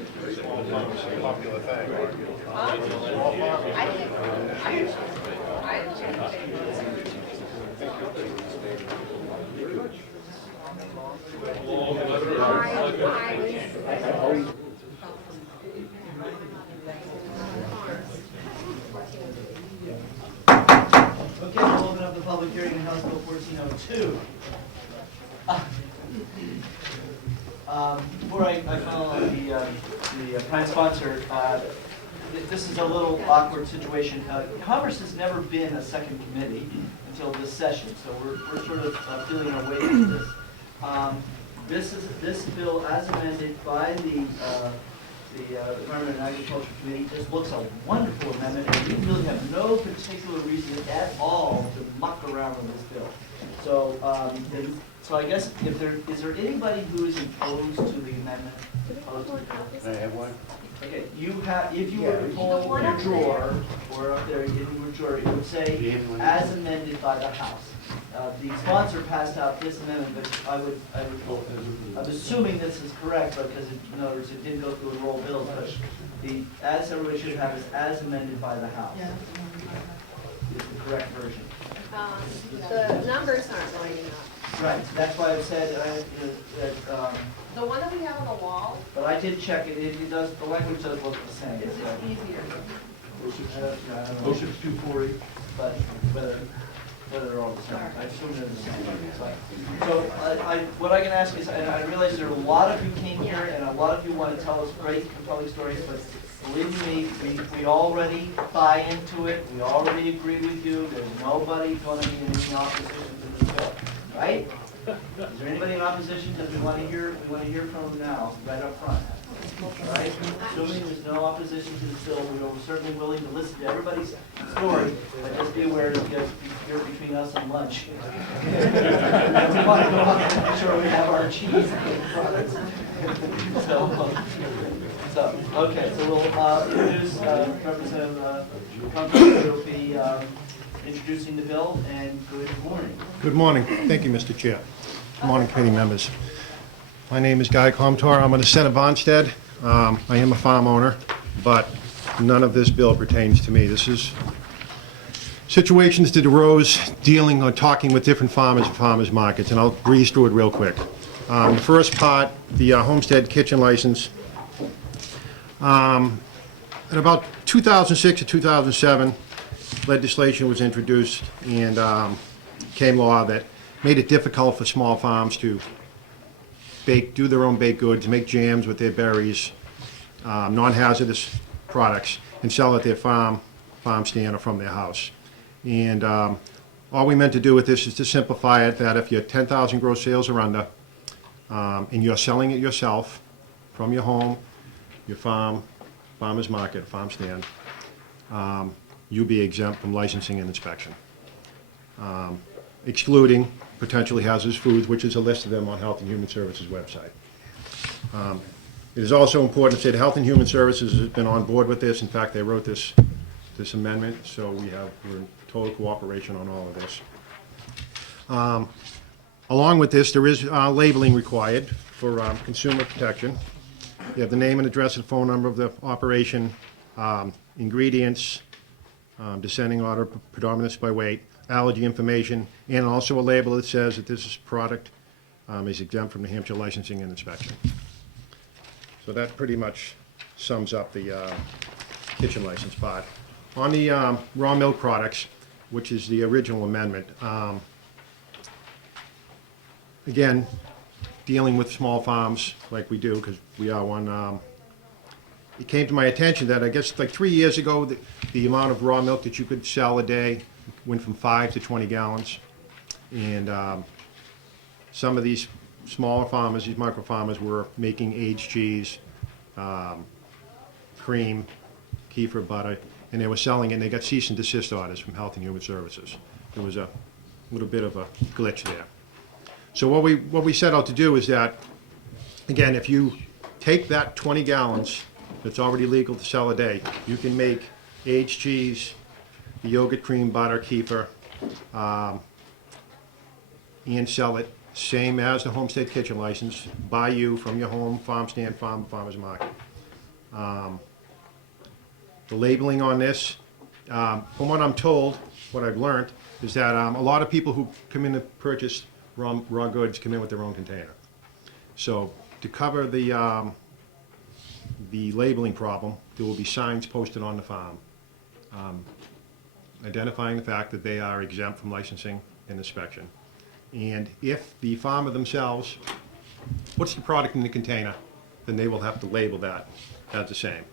Popular thing. Okay, we'll open up the public hearing in House Bill 1402. Before I call on the prime sponsor, this is a little awkward situation. Commerce has never been a second committee until this session, so we're sort of feeling our way into this. This bill, as amended by the Environment and Agriculture Committee, just looks a wonderful amendment, and we really have no particular reason at all to muck around with this bill. So I guess is there anybody who is opposed to the amendment? May I have one? Okay, if you were to pull your drawer, or up there, if you were drawer, it would say, as amended by the House. The sponsor passed out this amendment, but I'm assuming this is correct, because in other words, it didn't go through a roll bill, but as everybody should have is as amended by the House. Yeah. Is the correct version. The numbers aren't lining up. Right, that's why I said that, The one that we have on the wall but I did check it, it does, the language does look the same. is just easier. I don't know. 06248. But whether they're all the same, I assume they're the same. So what I can ask is, and I realize there are a lot of you came here, and a lot of you want to tell us great, compelling stories, but believe me, we already buy into it, we already agree with you, there's nobody going to be in any opposition to this bill, right? Is there anybody in opposition? Because we want to hear from them now, right up front. Right? Assuming there's no opposition to this bill, we are certainly willing to listen to everybody's story, but just be aware that you're between us and lunch. We want to go out and make sure we have our cheese products. Okay, so we'll introduce Representative Comeau, who will be introducing the bill, and good morning. Good morning. Thank you, Mr. Chair. Good morning, committee members. My name is Guy Comeau. I'm on the Senate Bonstead. I am a farm owner, but none of this bill pertains to me. This is situations that arose dealing or talking with different farmers and farmers markets, and I'll breeze through it real quick. The first part, the homestead kitchen license. In about 2006 to 2007, legislation was introduced and became law that made it difficult for small farms to do their own baked goods, make jams with their berries, non-hazardous products, and sell at their farm stand or from their house. And all we meant to do with this is to simplify it, that if you're 10,000 gross sales or under, and you're selling it yourself from your home, your farm, farmer's market, farm stand, you'll be exempt from licensing and inspection, excluding potentially hazardous foods, which is a list of them on Health and Human Services website. It is also important to say that Health and Human Services has been on board with this. In fact, they wrote this amendment, so we're in total cooperation on all of this. Along with this, there is labeling required for consumer protection. You have the name and address and phone number of the operation, ingredients, descending order, predominance by weight, allergy information, and also a label that says that this product is exempt from New Hampshire licensing and inspection. So that pretty much sums up the kitchen license part. On the raw milk products, which is the original amendment, again, dealing with small farms like we do, because we are one, it came to my attention that I guess like 3 years ago, the amount of raw milk that you could sell a day went from 5 to 20 gallons. And some of these smaller farmers, these micro farmers, were making aged cheese, cream, kefir butter, and they were selling it, and they got cease and desist orders from Health and Human Services. There was a little bit of a glitch there. So what we set out to do is that, again, if you take that 20 gallons that's already legal to sell a day, you can make aged cheese, yogurt, cream, butter, kefir, and sell it same as the homestead kitchen license by you from your home, farm stand, farmer's market. The labeling on this, from what I'm told, what I've learned, is that a lot of people who come in to purchase raw goods come in with their own container. So to cover the labeling problem, there will be signs posted on the farm identifying the fact that they are exempt from licensing and inspection. And if the farmer themselves puts the product in the container, then they will have to label that as the same.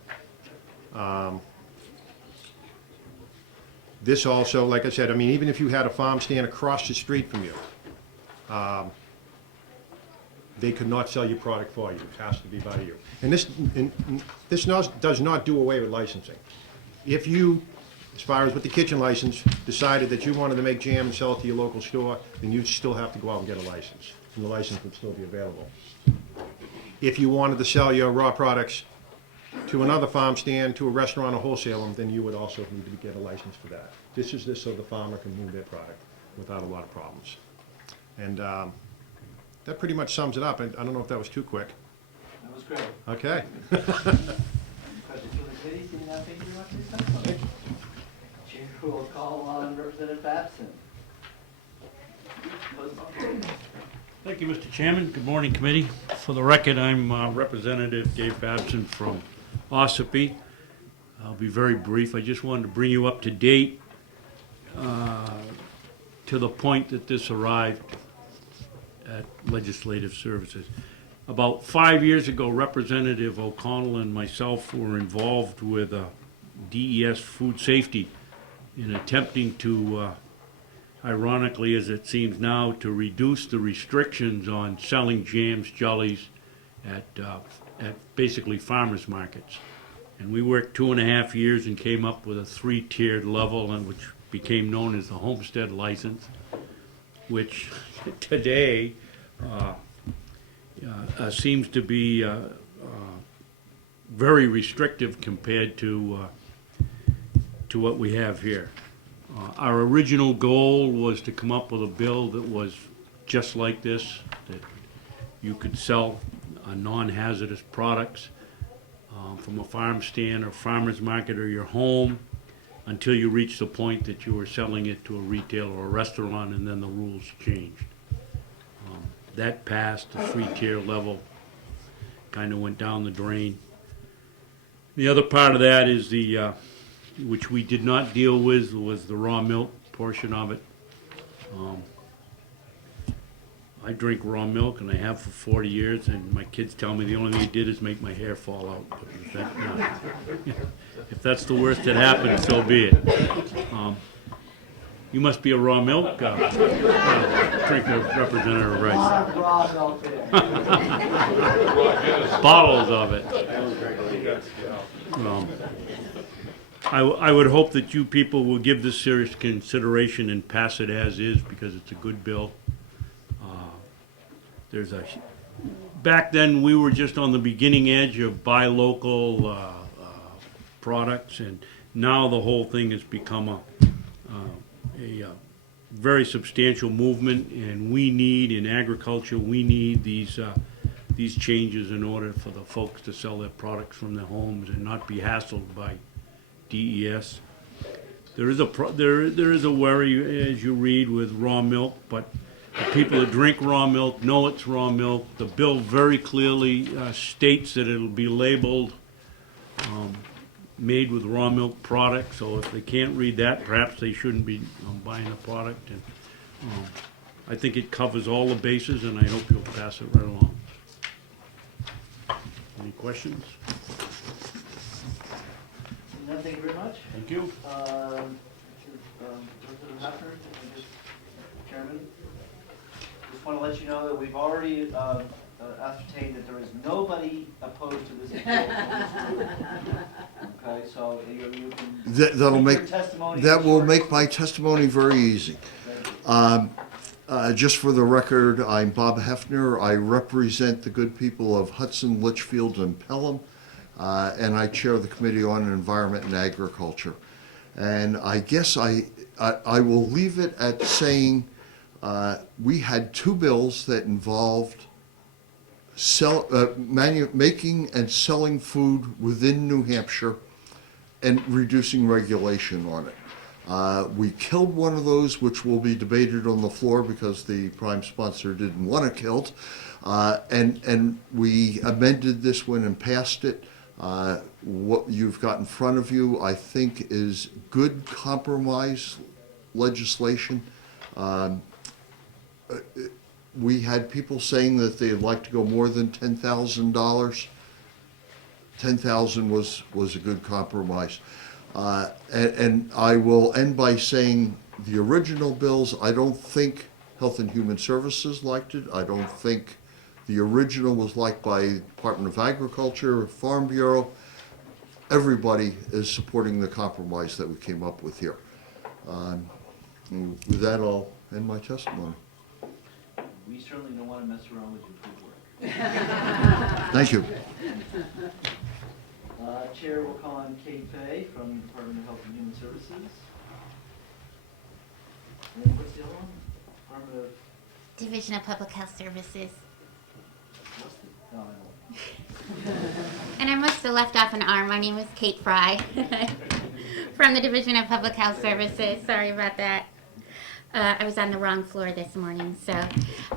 This also, like I said, I mean, even if you had a farm stand across the street from you, they could not sell your product for you. It has to be by you. And this does not do away with licensing. If you, as far as with the kitchen license, decided that you wanted to make jam and sell it to your local store, then you'd still have to go out and get a license, and the license would still be available. If you wanted to sell your raw products to another farm stand, to a restaurant or wholesale, then you would also need to get a license for that. This is so the farmer can move their product without a lot of problems. And that pretty much sums it up. I don't know if that was too quick. That was great. Okay. Questions from the committee? Seeing none, thank you very much for your testimony. Chair will call on Representative Babson. Thank you, Mr. Chairman. Good morning, committee. For the record, I'm Representative Dave Babson from Ossipee. I'll be very brief. I just wanted to bring you up to date to the point that this arrived at Legislative Services. About 5 years ago, Representative O'Connell and myself were involved with DES food safety in attempting to ironically as it seems now, to reduce the restrictions on selling jams, jellies at basically farmers markets. And we worked 2.5 years and came up with a 3-tiered level, and which became known as the homestead license, which today seems to be very restrictive compared to what we have here. Our original goal was to come up with a bill that was just like this, that you could sell non-hazardous products from a farm stand or farmer's market or your home until you reach the point that you were selling it to a retailer or a restaurant, and then the rules changed. That passed, the 3-tier level kind of went down the drain. The other part of that is the which we did not deal with, was the raw milk portion of it. I drink raw milk, and I have for 40 years, and my kids tell me the only thing it did is make my hair fall out. But if that's the worst that happened, so be it. You must be a raw milk drinker, Representative Rice. Raw milk there. Bottles of it. I would hope that you people will give this serious consideration and pass it as is, because it's a good bill. Back then, we were just on the beginning edge of buy local products, and now the whole thing has become a very substantial movement, and we need, in agriculture, we need these changes in order for the folks to sell their products from their homes and not be hassled by DES. There is a worry, as you read, with raw milk, but the people that drink raw milk know it's raw milk. The bill very clearly states that it'll be labeled made with raw milk products, so if they can't read that, perhaps they shouldn't be buying a product. And I think it covers all the bases, and I hope you'll pass it right along. Any questions? No, thank you very much. Thank you. Representative Heffner, Chairman, just want to let you know that we've already ascertained that there is nobody opposed to this bill. Okay, so you can. That'll keep make, your testimony that will short. make my testimony very easy. Just for the record, I'm Bob Heffner. I represent the good people of Hudson, Litchfield, and Pelham, and I chair the Committee on Environment and Agriculture. And I guess I will leave it at saying we had 2 bills that involved making and selling food within New Hampshire and reducing regulation on it. We killed one of those, which will be debated on the floor because the prime sponsor didn't want it killed. And we amended this one and passed it. What you've got in front of you, I think, is good compromise legislation. We had people saying that they'd like to go more than $10,000. 10,000 was a good compromise. And I will end by saying the original bills, I don't think Health and Human Services liked it. I don't think the original was liked by Department of Agriculture, Farm Bureau. Everybody is supporting the compromise that we came up with here. With that, I'll end my testimony. We certainly don't want to mess around with your food work. Thank you. Chair will call on Kate Fay from the Department of Health and Human Services. And what's the other one? Department of, Division of Public Health Services. what's the, oh, I don't know. And I must have left off an R. My name is Kate Fry from the Division of Public Health Services. Sorry about that. I was on the wrong floor this morning, so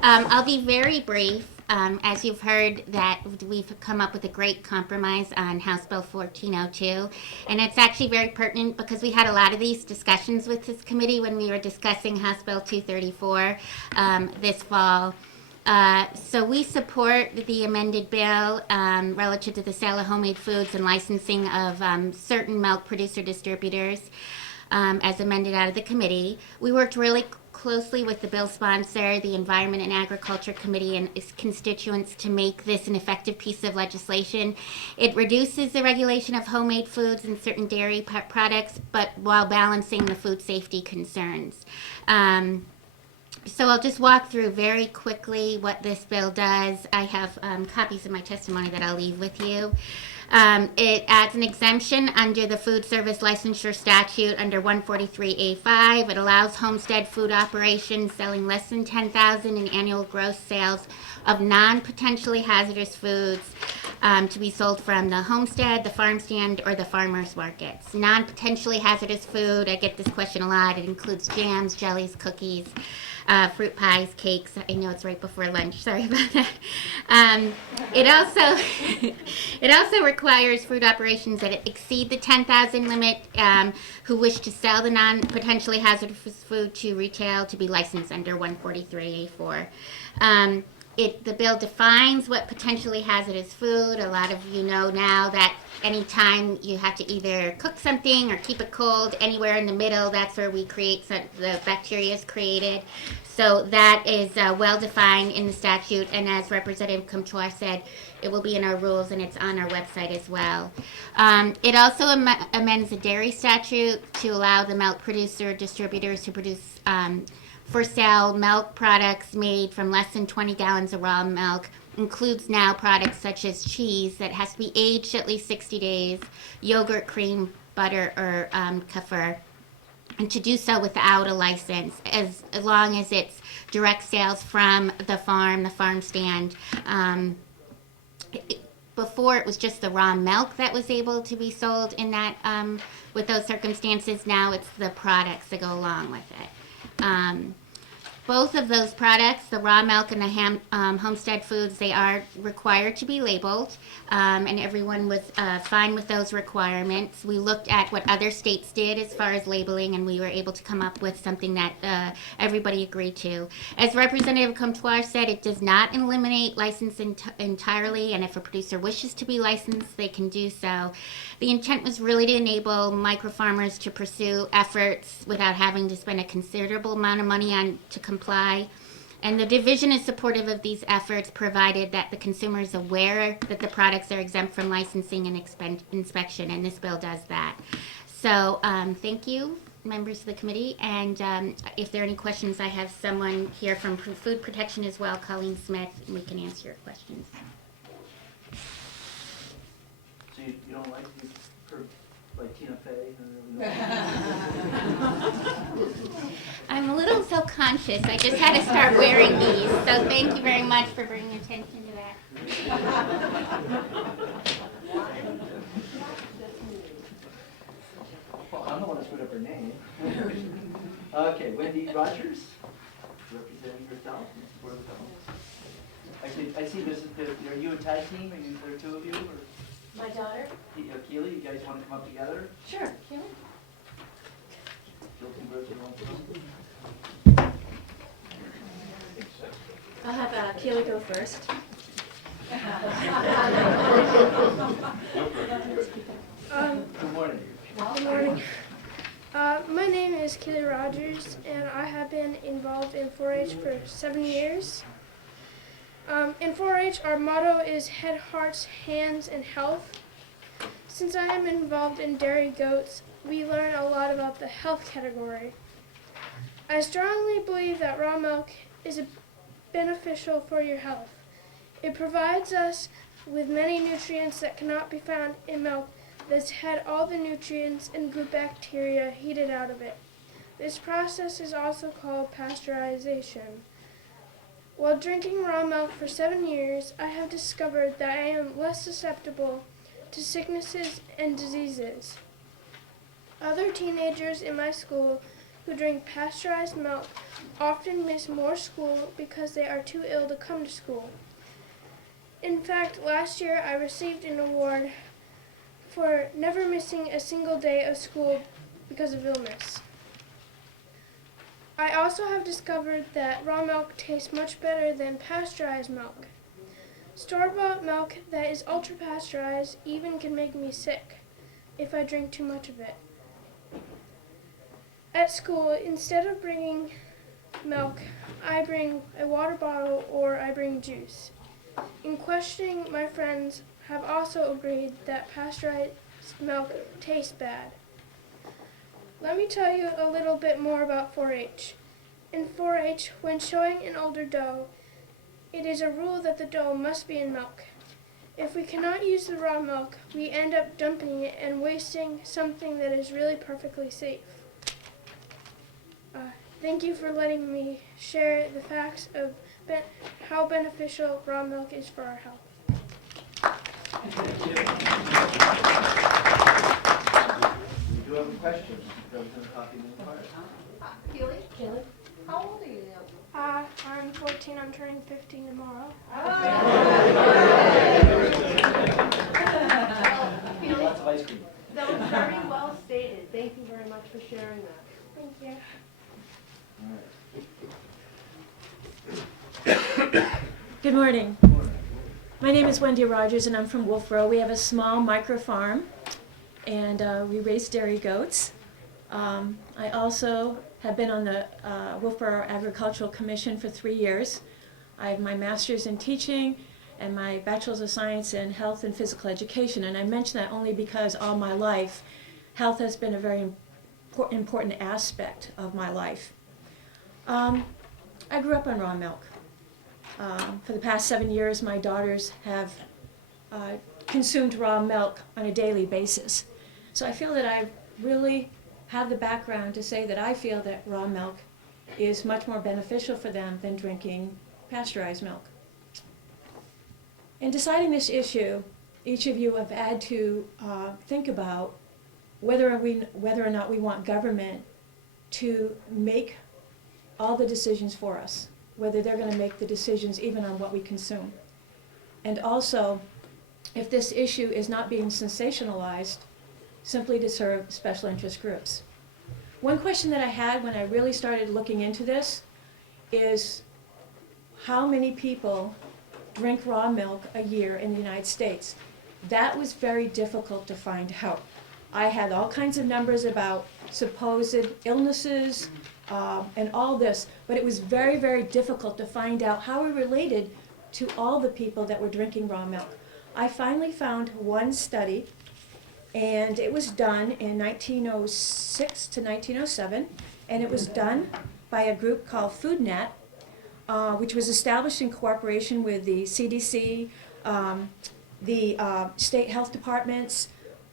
I'll be very brief. As you've heard, that we've come up with a great compromise on House Bill 1402, and it's actually very pertinent because we had a lot of these discussions with this committee when we were discussing House Bill 234 this fall. So we support the amended bill relative to the sale of homemade foods and licensing of certain milk producer distributors. As amended out of the committee. We worked really closely with the bill sponsor, the Environment and Agriculture Committee, and its constituents to make this an effective piece of legislation. It reduces the regulation of homemade foods and certain dairy products, but while balancing the food safety concerns. So I'll just walk through very quickly what this bill does. I have copies of my testimony that I'll leave with you. It adds an exemption under the food service licensure statute under 143A5. It allows homestead food operations selling less than $10,000 in annual gross sales of non-potentially hazardous foods to be sold from the homestead, the farm stand, or the farmers markets. Non-potentially hazardous food, I get this question a lot. It includes jams, jellies, cookies, fruit pies, cakes. I know it's right before lunch. Sorry about that. It also requires food operations that exceed the 10,000 limit who wish to sell the non-potentially hazardous food to retail to be licensed under 143A4. The bill defines what potentially hazardous food. A lot of you know now that anytime you have to either cook something or keep it cold, anywhere in the middle, that's where we create the bacteria is created. So that is well defined in the statute, and as Representative Comeau said, it will be in our rules and it's on our website as well. It also amends the dairy statute to allow the milk producer distributors to produce for sale milk products made from less than 20 gallons of raw milk. Includes now products such as cheese that has to be aged at least 60 days, yogurt, cream, butter, or kefir, and to do so without a license, as long as it's direct sales from the farm stand. Before it was just the raw milk that was able to be sold in that with those circumstances. Now it's the products that go along with it. Both of those products, the raw milk and the homestead foods, they are required to be labeled, and everyone was fine with those requirements. We looked at what other states did as far as labeling, and we were able to come up with something that everybody agreed to. As Representative Comeau said, it does not eliminate license entirely, and if a producer wishes to be licensed, they can do so. The intent was really to enable micro farmers to pursue efforts without having to spend a considerable amount of money to comply. And the division is supportive of these efforts, provided that the consumer is aware that the products are exempt from licensing and inspection, and this bill does that. So thank you, members of the committee, and if there are any questions, I have someone here from Food Protection as well, Colleen Smith, and we can answer your questions. So you don't like Tina Fey? I'm a little self-conscious. I just had to start wearing these, so thank you very much for bringing attention to that. Well, I'm the one that screwed up her name. Okay, Wendy Rogers, representing herself for the fellows. Actually, I see are you a tag team? Are there two of you? Or My daughter? Keely, you guys want to come up together? Sure. Can Jill can go to the one. I'll have Keely go first. Good morning. Good morning. My name is Keely Rogers, and I have been involved in 4-H for 7 years. In 4-H, our motto is Head, Hearts, Hands, and Health. Since I am involved in dairy goats, we learn a lot about the health category. I strongly believe that raw milk is beneficial for your health. It provides us with many nutrients that cannot be found in milk that's had all the nutrients and good bacteria heated out of it. This process is also called pasteurization. While drinking raw milk for 7 years, I have discovered that I am less susceptible to sicknesses and diseases. Other teenagers in my school who drink pasteurized milk often miss more school because they are too ill to come to school. In fact, last year I received an award for never missing a single day of school because of illness. I also have discovered that raw milk tastes much better than pasteurized milk. Store-bought milk that is ultra-pasteurized even can make me sick if I drink too much of it. At school, instead of bringing milk, I bring a water bottle or I bring juice. In questioning, my friends have also agreed that pasteurized milk tastes bad. Let me tell you a little bit more about 4-H. In 4-H, when showing an older doe, it is a rule that the doe must be in milk. If we cannot use the raw milk, we end up dumping it and wasting something that is really perfectly safe. Thank you for letting me share the facts of how beneficial raw milk is for our health. Thank you. We do have a question. Representative Coffey, Keely? How old are you now? I'm 14. I'm turning 15 tomorrow. Keely, Lots of ice cream. that was very well stated. Thank you very much for sharing that. Thank you. Good morning. My name is Wendy Rogers, and I'm from Wolfboro. We have a small micro farm, and we raise dairy goats. I also have been on the Wolfboro Agricultural Commission for 3 years. I have my master's in teaching and my bachelor's of science in health and physical education, and I mention that only because all my life, health has been a very important aspect of my life. I grew up on raw milk. For the past 7 years, my daughters have consumed raw milk on a daily basis. So I feel that I really have the background to say that I feel that raw milk is much more beneficial for them than drinking pasteurized milk. In deciding this issue, each of you have had to think about whether or not we want government to make all the decisions for us, whether they're going to make the decisions even on what we consume. And also, if this issue is not being sensationalized simply to serve special interest groups. One question that I had when I really started looking into this is how many people drink raw milk a year in the United States? That was very difficult to find out. I had all kinds of numbers about supposed illnesses, and all this, but it was very, very difficult to find out how we related to all the people that were drinking raw milk. I finally found one study, and it was done in 1906 to 1907, and it was done by a group called FoodNet, which was established in cooperation with the CDC, the state health departments,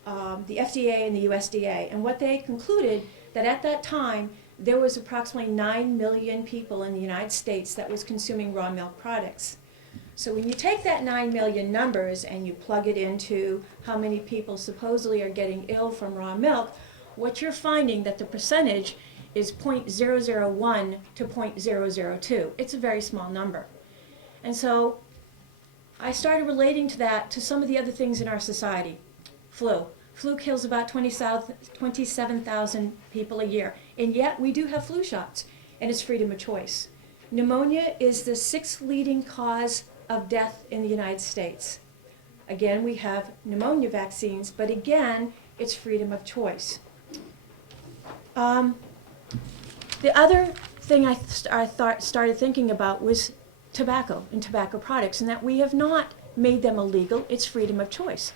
the FDA, and the USDA. And what they concluded that at that time, there was approximately 9 million people in the United States that was consuming raw milk products. So when you take that 9 million numbers and you plug it into how many people supposedly are getting ill from raw milk, what you're finding that the percentage is 0.001 to 0.002. It's a very small number. And so I started relating to that to some of the other things in our society. Flu. Flu kills about 27,000 people a year, and yet we do have flu shots, and it's freedom of choice. Pneumonia is the 6th leading cause of death in the United States. Again, we have pneumonia vaccines, but again, it's freedom of choice. The other thing I started thinking about was tobacco and tobacco products, and that we have not made them illegal. It's freedom of choice.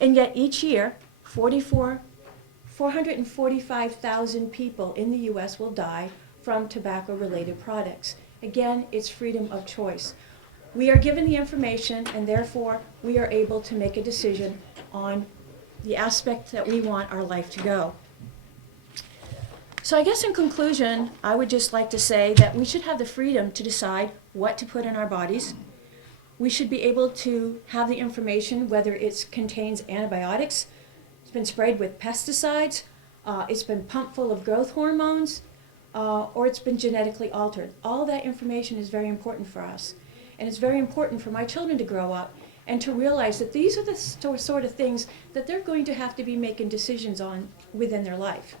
And yet each year, 445,000 people in the U.S. will die from tobacco-related products. Again, it's freedom of choice. We are given the information, and therefore we are able to make a decision on the aspect that we want our life to go. So I guess in conclusion, I would just like to say that we should have the freedom to decide what to put in our bodies. We should be able to have the information whether it contains antibiotics, it's been sprayed with pesticides, it's been pumped full of growth hormones, or it's been genetically altered. All that information is very important for us. And it's very important for my children to grow up and to realize that these are the sort of things that they're going to have to be making decisions on within their life.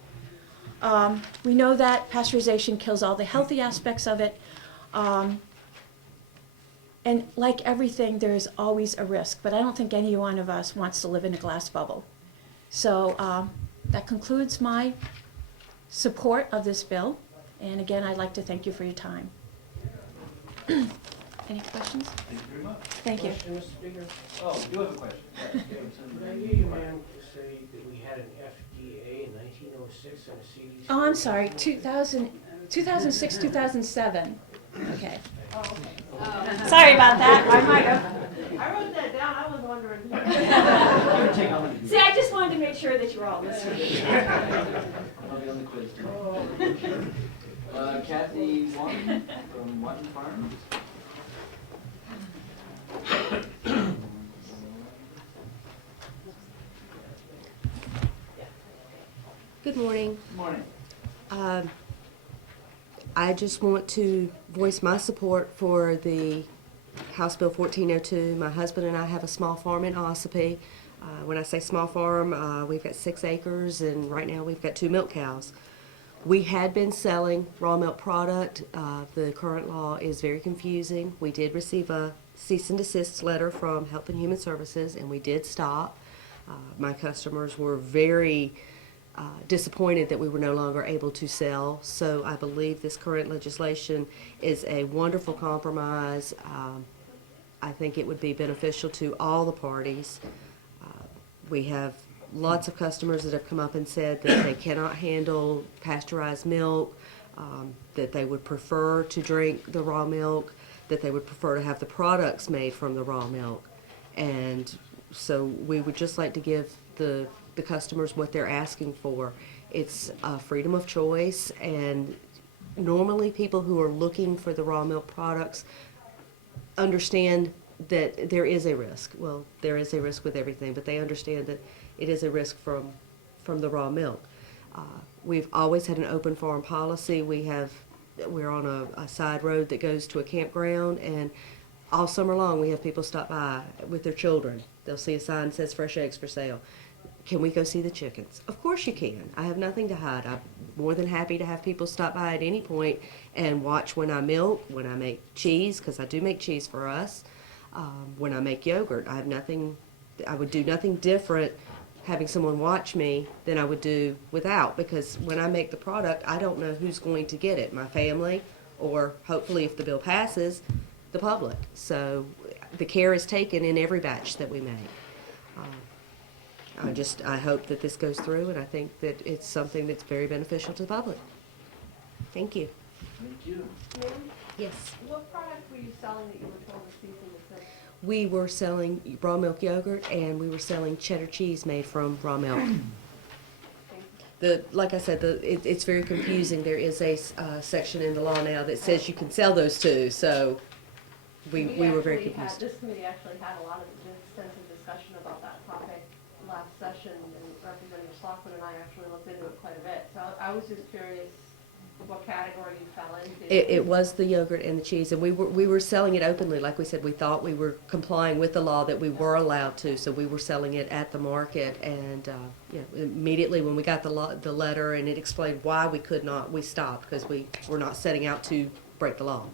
We know that pasteurization kills all the healthy aspects of it. And like everything, there is always a risk. But I don't think any one of us wants to live in a glass bubble. So that concludes my support of this bill. And again, I'd like to thank you for your time. Any questions? Thank you very much. Thank you. Question, Mr. Speaker? Oh, you have a question? Did I hear you, ma'am, say that we had an FDA in 1906 and a CDC? Oh, I'm sorry, 2006, 2007. Okay. Oh, okay. Sorry about that. I might have. I wrote that down, I was wondering. See, I just wanted to make sure that you were all listening. I'll be on the quiz too. Kathy Watton from Watton Farms. Good morning. Good morning. I just want to voice my support for the House Bill 1402. My husband and I have a small farm in Ossipee. When I say small farm, we've got 6 acres, and right now we've got 2 milk cows. We had been selling raw milk product. The current law is very confusing. We did receive a cease and desist letter from Health and Human Services, and we did stop. My customers were very disappointed that we were no longer able to sell. So I believe this current legislation is a wonderful compromise. I think it would be beneficial to all the parties. We have lots of customers that have come up and said that they cannot handle pasteurized milk, that they would prefer to drink the raw milk, that they would prefer to have the products made from the raw milk. And so we would just like to give the customers what they're asking for. It's freedom of choice, and normally people who are looking for the raw milk products understand that there is a risk. Well, there is a risk with everything, but they understand that it is a risk from the raw milk. We've always had an open farm policy. We're on a side road that goes to a campground, and all summer long we have people stop by with their children. They'll see a sign that says fresh eggs for sale. Can we go see the chickens? Of course you can. I have nothing to hide. I'm more than happy to have people stop by at any point and watch when I milk, when I make cheese, because I do make cheese for us, when I make yogurt. I would do nothing different having someone watch me than I would do without, because when I make the product, I don't know who's going to get it, my family, or hopefully if the bill passes, the public. So the care is taken in every batch that we make. I hope that this goes through, and I think that it's something that's very beneficial to the public. Thank you. Thank you. Ma'am, Yes. what product were you selling that you were told was cease and desist? We were selling raw milk yogurt, and we were selling cheddar cheese made from raw milk. Like I said, it's very confusing. There is a section in the law now that says you can sell those two, so we were very confused. This committee actually had a lot of extensive discussion about that topic last session, and Representative Slockman and I actually looked into it quite a bit. So I was just curious what category you fell into. It was the yogurt and the cheese, and we were selling it openly. Like we said, we thought we were complying with the law that we were allowed to, so we were selling it at the market. And immediately when we got the letter and it explained why we could not, we stopped because we were not setting out to break the law.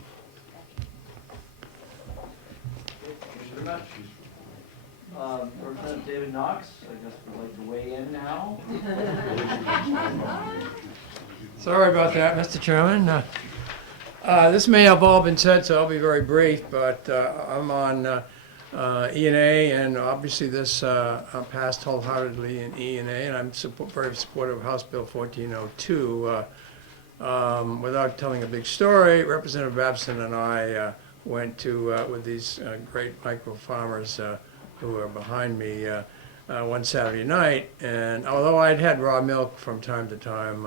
Thank you very much. Representative David Knox, I guess would like to weigh in now. Sorry about that, Mr. Chairman. This may have all been said, so I'll be very brief, but I'm on E&A, and obviously this passed wholeheartedly in E&A, and I'm very supportive of House Bill 1402. Without telling a big story, Representative Babson and I went to, with these great micro farmers who are behind me, one Saturday night, and although I'd had raw milk from time to time,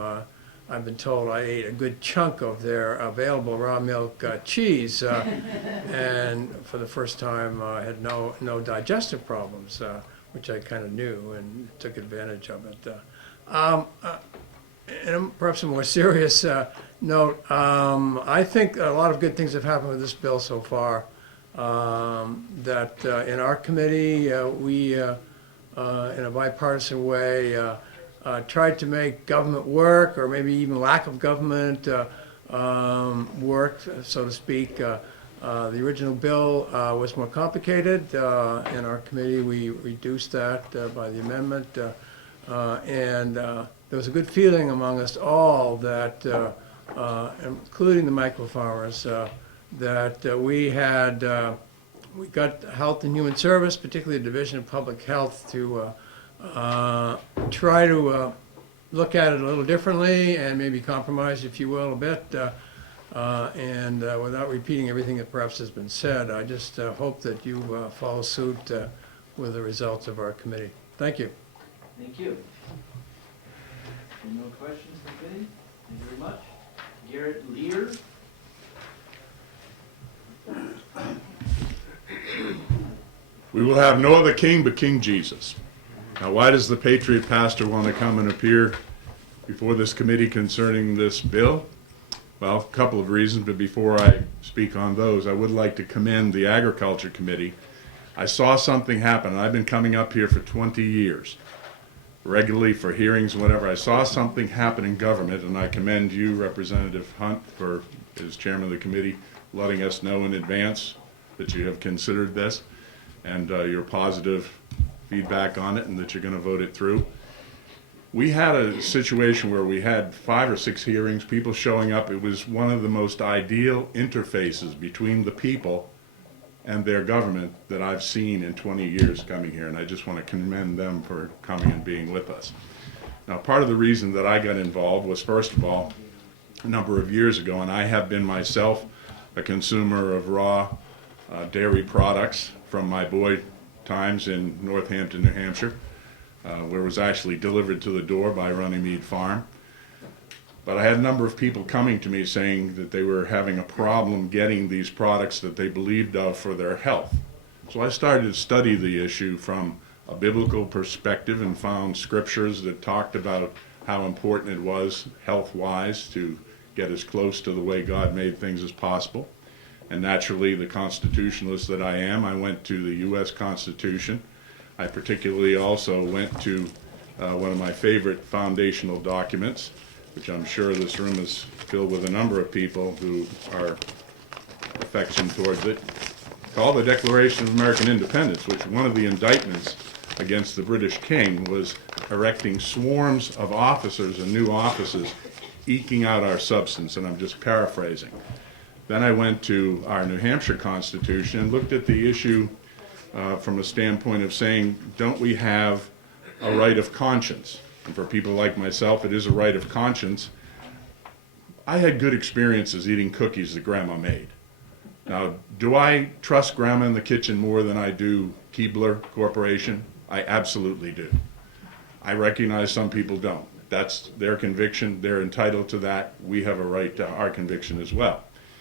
I've been told I ate a good chunk of their available raw milk cheese, and for the first time I had no digestive problems, which I kind of knew and took advantage of it. And perhaps a more serious note, I think a lot of good things have happened with this bill so far. That in our committee, we, in a bipartisan way, tried to make government work, or maybe even lack of government work, so to speak. The original bill was more complicated. In our committee, we reduced that by the amendment. And there was a good feeling among us all that, including the micro farmers, that we got Health and Human Service, particularly the Division of Public Health, to try to look at it a little differently and maybe compromise, if you will, a bit. And without repeating everything that perhaps has been said, I just hope that you follow suit with the results of our committee. Thank you. Thank you. Any more questions for the committee? Thank you very much. Garrett Lear. We will have no other king but King Jesus. Now, why does the Patriot pastor want to come and appear before this committee concerning this bill? Well, a couple of reasons, but before I speak on those, I would like to commend the Agriculture Committee. I saw something happen. I've been coming up here for 20 years, regularly for hearings and whatever. I saw something happen in government, and I commend you, Representative Hunt, for, as chairman of the committee, letting us know in advance that you have considered this and your positive feedback on it, and that you're going to vote it through. We had a situation where we had 5 or 6 hearings, people showing up. It was one of the most ideal interfaces between the people and their government that I've seen in 20 years coming here, and I just want to commend them for coming and being with us. Now, part of the reason that I got involved was, first of all, a number of years ago, and I have been myself a consumer of raw dairy products from my boy times in Northampton, New Hampshire, where it was actually delivered to the door by Runnymede Farm. But I had a number of people coming to me saying that they were having a problem getting these products that they believed of for their health. So I started to study the issue from a biblical perspective and found scriptures that talked about how important it was health-wise to get as close to the way God made things as possible. And naturally, the constitutionalist that I am, I went to the U.S. Constitution. I particularly also went to one of my favorite foundational documents, which I'm sure this room is filled with a number of people who are affection towards it, called the Declaration of American Independence, which one of the indictments against the British king was erecting swarms of officers and new offices, eking out our substance, and I'm just paraphrasing. Then I went to our New Hampshire Constitution and looked at the issue from a standpoint of saying, don't we have a right of conscience? And for people like myself, it is a right of conscience. I had good experiences eating cookies that Grandma made. Now, do I trust Grandma in the kitchen more than I do Keebler Corporation? I absolutely do. I recognize some people don't. That's their conviction. They're entitled to that. We have a right to our conviction as well.